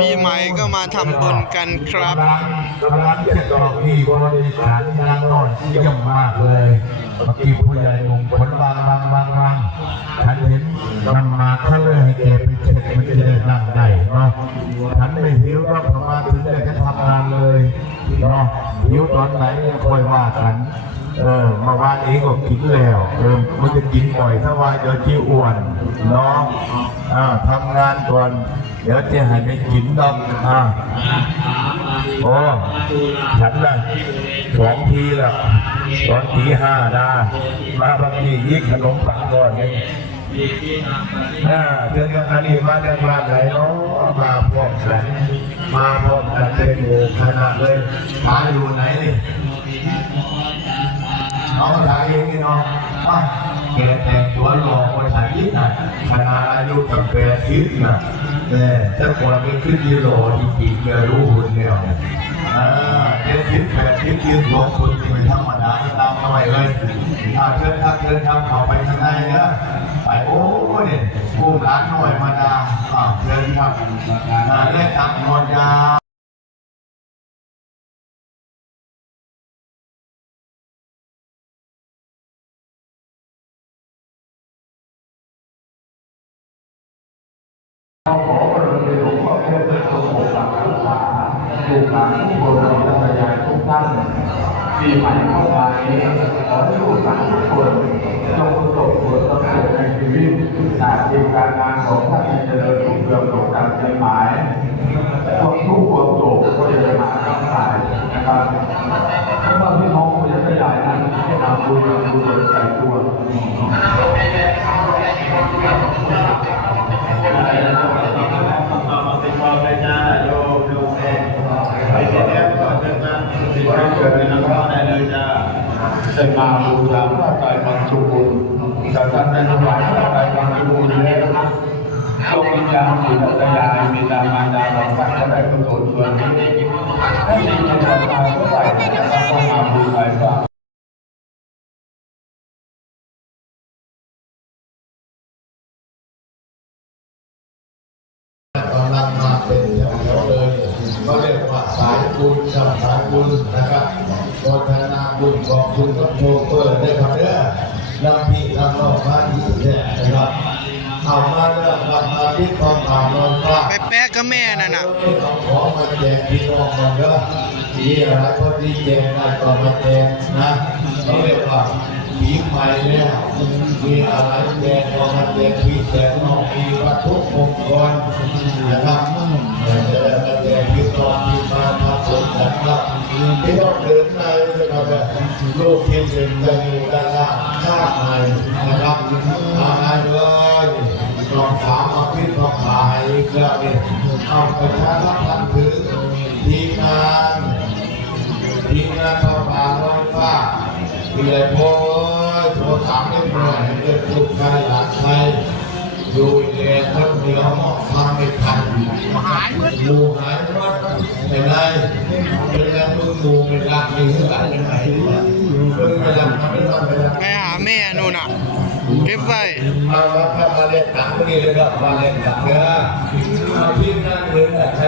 ปีใหม่ก็มาทำบุญกันครับกำลังเจ็ดดอกที่บริษัทนางนอนเยี่ยมมากเลยเมื่อกี้ผู้ใหญ่หนุ่มผลบางบางบางบางฉันเห็นนำมาเขาเลยให้แกไปเช็คมันจะได้นั่งได้เนาะฉันไม่หิวก็ประมาณถึงได้แค่ทำงานเลยเนาะหิวตอนไหนค่อยว่ากันเออมาวานเองก็กินแล้วเออมันจะกินบ่อยถ้าว่าเดี๋ยวที่อ้วนเนาะอ่าทำงานก่อน เดี๋ยวจะให้ไปกินดอกอ่าโอ้ฉันละสองทีละตอนทีห้านะมาบางทียิกขนมปังก่อนหนึงอ่าเดือนกันอันนี้มาเดือนวันไหนเนาะมาพร้อมกันมาพร้อมกันเป็นหมู่คณะเลยมาอยู่ไหนนี่น้องชายเองนี่น้องว่าแกแต่งตัวหล่อคนชายยิ่งน่ะขนาดอายุตั้งแปดสิบน่ะ แต่ถ้าคนไม่ขึ้นยีหล่อจริงๆแกรู้หุ่นเนี่ยอ่าแกคิดแปดสิบยืนหลงคนที่ไม่ธรรมดาตามหน่อยเลยถ้าเชิญครับเชิญครับเข้าไปข้างในเนอะไปโอ้เนี่ยผู้ร้านหน่อยมาดาอ่าเชิญครับอ่าเล่นตักนอนยา ขอบารมีหลวงพ่อเป็นทรงปกปักรักษาลูกหลานทุกคนและภรรยาทุกท่านปีใหม่เข้ามานี้ขอให้ลูกหลานทุกคนจงประสบผลสำเร็จในชีวิตหน้าที่การงานของท่านเจริญรุ่งเรืองสมดังใจหมายความทุกข์ความโศกก็จะมาทั้งหลายนะครับเพราะว่าพี่น้องคนจะใหญ่นั้นให้ทำบุญทำบุญใส่ตัว ได้มาบูชาพระกายบางสุกุลแต่ท่านได้ถวายพระกายบางสุกุลแล้วดวงวิญญาณจิตวิญญาณมีตามารดาของท่านก็ได้กุศลส่วนนี้ถ้าสิ่งที่ทำมาเมื่อไหร่เราต้องมาบูชาพระเป็นแถวๆเลยเขาเรียกว่าสายบุญกับสายบุญนะครับโฆษณา บุญขอบคุณกับโชเฟอร์ด้วยครับเด้อลำพี่ลำนอกมาที่แท้นะครับเอามาเริ่มกับมาที่กองข่าวนอนฟ้าไปแป๊ะกับแม่นั่นน่ะเอาของมาแจกพี่น้องกันเด้อมีอะไรก็ดีแจกได้ก็มาแจกนะเขาเรียกว่าผีใหม่เนี่ยมีอะไรแจกก็มาแจกพี่แจกน้องมีวัตถุมงคลนะครับแต่จะได้มาแจกพี่น้องที่มา ทำบุญนะครับพี่น้องเดินในนะครับแบบลูกที่หนึ่งจะอยู่ด้านล่างชาติในนะครับอาหารเลยลองถามมาพิษมาขายเกลือเนี่ยเอาประชาสัมพันธ์ถึงทีมงานทีมงานเข้าป่าลอยฟ้าพี่เลยโพยโทรถามได้หน่อยเรื่องลูกใครหลานใครดูแลคน เดียวมองทำไม่ทันหายหมดดูหายหมดเป็นไรเป็นไรมึงดูไม่รักมีเรื่องอะไรไหนเนี่ยมึงไม่รักมันไม่รักไม่รักไปหาแม่นู่นน่ะเก็บไว้มาวัดพระมาเล่นหนังนี่เลยครับมาเล่นหนังเนื้อมาพิมพ์นั่งเดินแต่ใช้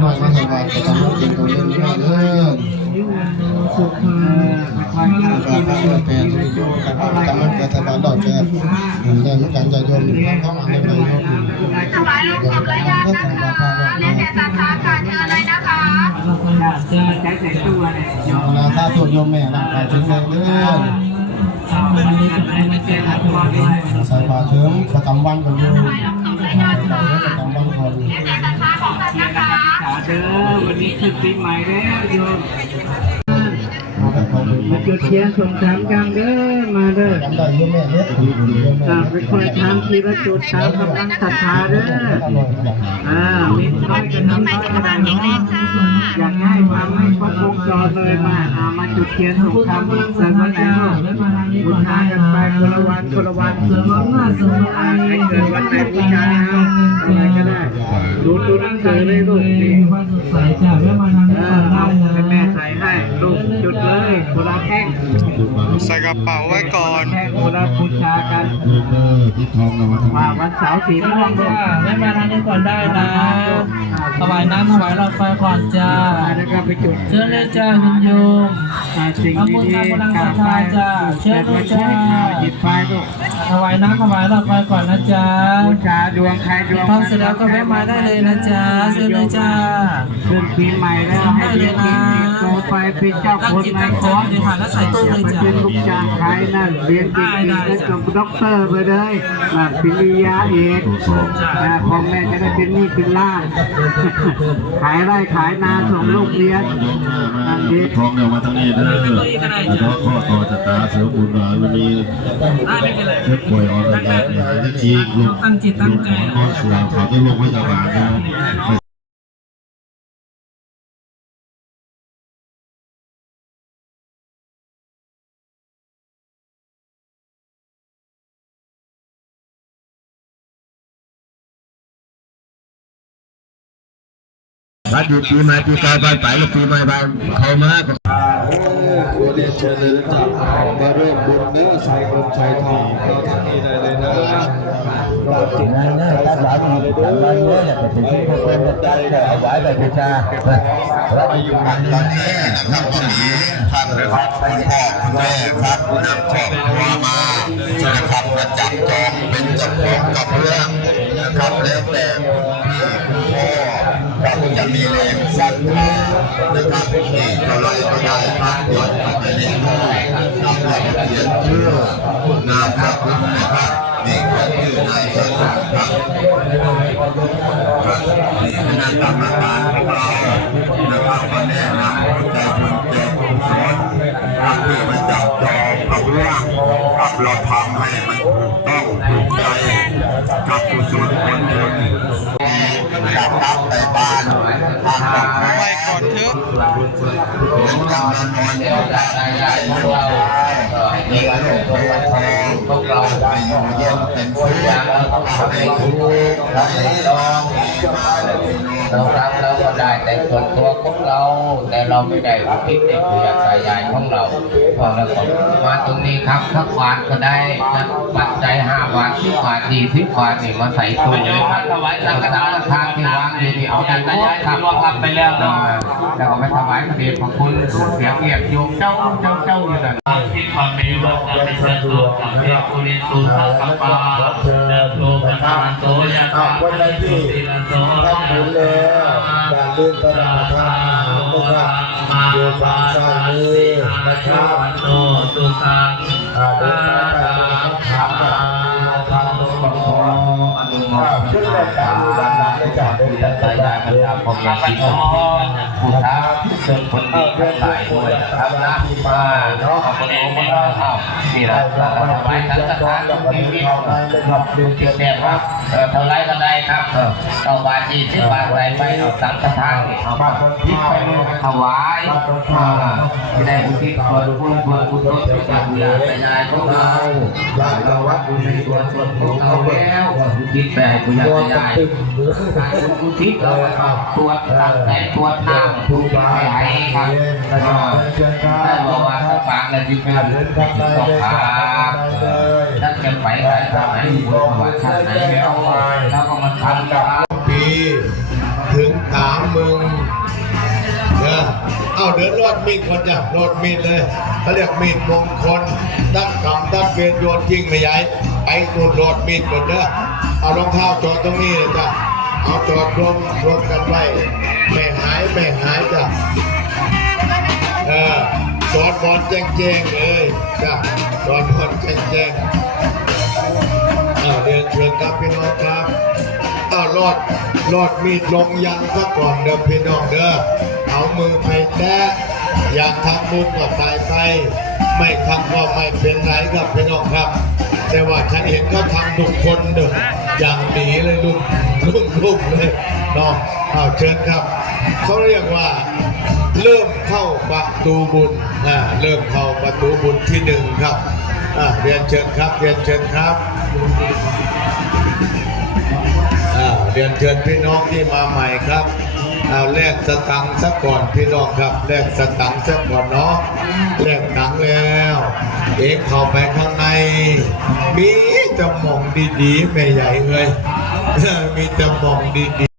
หน่อยมาสบายประจำวันกินตัวเองไม่ได้เลย การพักเงินแปดการพักประจำวันเกิดสบายดอกแปดเดินการใจยมเข้ามาในในเขาคือถวายลงศพและญาตินะคะเรียนแต่ศรัทธาค่ะเชิญเลยนะคะใช้แต่ตัวเนี่ยโยมนาซาตัวโยมแม่ร่างกายถึงแรงเลื่อนวันนี้จะได้มาอตัวด้วยใส่บาเชิงประจำวันกันอยู่ถวายลงศพและญาติใส่ค่ะประจำวันคนเรียนแต่ศรัทธาของท่านนะคะ เด้อวันนี้คือปีใหม่แล้วโยม จุดเทียนส่งสามกลางเด้อมาเด้อจำได้โยมแม่เนี่ยโยมแม่ตามไปคอยทำทีละจุดตามกำลังศรัทธาเด้ออร่อยจังอ่ามีน้อยก็ทำน้อยก็ได้เนาะอยากให้ทำให้ครบวงจรเลยมาอามาจุดเทียนส่งคำใส่วันไหนเนาะบูชากันไปคนละวันคนละวันอ่าให้เกิดวันไหนบูชาเอะไรก็ได้ดูตัวหนังสือเลยลูกนี่ใส่จากแม่มาทางนี้เอก่ออนได้แม่ใส่ให้ลูกจุดเลยเลยโบราณแท่งใส่กระเป๋าไว้ก่อนแท่งโบราณบูชากันที่ทองเรามาทำว่าวันเสาร์สีม่วงด้วยแม่มาทางนี้ก่อนได้นะถวายน้ำถวายหลอดไฟก่อนจ้าแล้วก็ไปจุดเชิญเลยจ้าคุณโยมอ่าสิ่งดีๆกราบไหว้เชิญมาช่วยหยิบไฟลูกถวายน้ำถวายหลอดไฟก่อนนะจ๊ะบูชาดวงใครดวงทองเสร็จแล้วก็แวะมาได้เลยนะจ๊ะเชิญเลยจ้าขึ้นปีใหม่แล้วให้เรียนกินโตไปเป็นเจ้าตั้งคนจิตนายตั้งขใจองอธิษฐานแล้วใส่ตู้เลยไปจ้ะเป็นลูกจ้างใครนั่นเรียนเก่งๆแล้วจบด็อกเตอร์ไปเลยแบบปริญญาเอกอ่าพ่อแม่จะได้เป็นหนี้เป็นล่าขายไร่ขายนาส่งลูกเรียนอันนี้ทองเนี่ยมาทางนี้เด้อแล้วก็ข้อต่อชะตาเสริมบุญบารมีได้ไม่เป็นไรเจ็บป่วยอ่อนแรงเนี่ยจะจีกลูกตั้งจิตตั้งใจนอนสวงเขาจะลงไว้สว่างเนาะ ถ้าอยู่ปีใหม่ปีกายบ้านไปแล้วปีใหม่บ้านเขามาขอเรียนเชิญเลยนะมาร่วมบุญเนื้อชัยเงินชัยทองเราทั้งนี้ได้เลยนะเราจิตใจใส่สาธุเลยด้วยมันเนี่ยจะเป็นที่ผู้คนใจแต่เอาไว้แบบบูชาเราอยู่ตอนนี้นะครับตอนนี้ท่านะครับคุณพ่อคุณแม่ครับคุณนำครอบ ธานะครับนี่เท่าไรก็ได้ครับยอดไปเรื่อยๆนำไปเรียนเพื่อนามครับนะครับนี่ก็คือนายสังครับครับนี่คณะกรรมการของเรานะครับมาแนะนำใจบุญแจกกุศลครับที่มาจับจองเอาเรื่องครับเราทำให้มันถูกต้องถูกใจกับกุศลผลบุญกลับกลับไปบ้านทางดอกไม้ไว้ ก่อนเถอะ เป็นกำลังนอนเดียวได้ได้พวกเรามีอารมณ์ตัวทองพวกเราได้อยู่เย็นเป็นสุขในทุกข์ในรองเรารับเราก็ได้แต่ส่วนตัวของเรา แต่เราไม่ได้อุทิศในผู้ยาตายายของเราพอเราก็มาตรงนี้ครับทักบาทก็ได้นะปัจจัยห้าบาทสิบบาทยี่สิบบาทนี่มาใส่ตู้เลยครับถวายสังฆทานทานที่วางอยู่นี่เอาแต่ยายทำรับไปแล้วเนะแล้วก็ไปถวายพระเดชพระคุณเสียงเรียกโยมเจ้าเจ้าเจ้าอยู่นั่นทิพามิวัสมิสตุสัพเพปุริสุสัพพะเดโลภะนาโสยะถาวันที่โสทำบุญแล้วอย่าลืมประทานนะครับอยู่บางสายนี้นะครับโตสุขังอาดาตาขา อนุโมทนาจากเป็นตายายกันครับผมอยากที่ผมผู้ท้าเชิญคนดีทั้งหลายด้วยนะครับนะมาเนาะขอบคุณมากครับนี่แหละเราถวายสังฆทานที่มีครับดูเกี่ยวแน่ครับเท่าไรก็ได้ครับเอาบาทยี่สิบบาทใส่ไปเอาสังฆทานเอาบาทที่ไปถวายที่ได้อุทิศส่วนบุญส่วนกุศลจากบุญญาตายายของเรา เราวัดบุญในตัวตนของเราแล้วอุทิศไปให้บุญญาตายายการอุทิศเราตรวตังแต่ตัวน้ำทุกข์ให้ครับได้บอกว่าถ้าฟังแล้วที่เป็นต้องขาถ้าจะไปไหนทางไหนบุญวัดชาติไหนแล้วเราก็ รอดมีดคนจ้ะรอดมีดเลยเขาเรียกมีดมงคลตั้งคำตั้งเกณฑ์โยนจริงไม่ย้ายไปนู่นรอดมีดก่อนเด้อเอารองเท้าจอดตรงนี้เลยจ้ะเอาจอดรวมรวมกันไว้ไม่หายไม่หายจ้ะเออจอดบอลแจ้งๆเลยจ้ะจอดบอลแจ้งๆเอาเรียนเชิญครับพี่น้องครับเอารอดรอดมีดลงยังซะก่อนเด้อพี่น้องเด้อเอามือไปแตะ อยากทำบุญก็ใส่ไป ไม่ทำก็ไม่เป็นไรครับพี่น้องครับ แต่ว่าฉันเห็นเขาทำทุกคนเด้ออย่างหนีเลยลุกลุกลุกเลยเนาะเอาเชิญครับ เขาเรียกว่าเริ่มเข้าประตูบุญอ่าเริ่มเข้าประตูบุญที่หนึ่งครับอ่าเรียนเชิญครับเรียนเชิญครับอ่าเรียนเชิญพี่น้องที่มาใหม่ครับ เอาแลกสตังค์ซะก่อนพี่น้องครับแลกสตังค์ซะก่อนเนาะแลกตังค์แล้ว เอ็กเข้าไปข้างใน มีแต่หมองดีๆแม่ใหญ่เลยมีแต่หมองดีๆ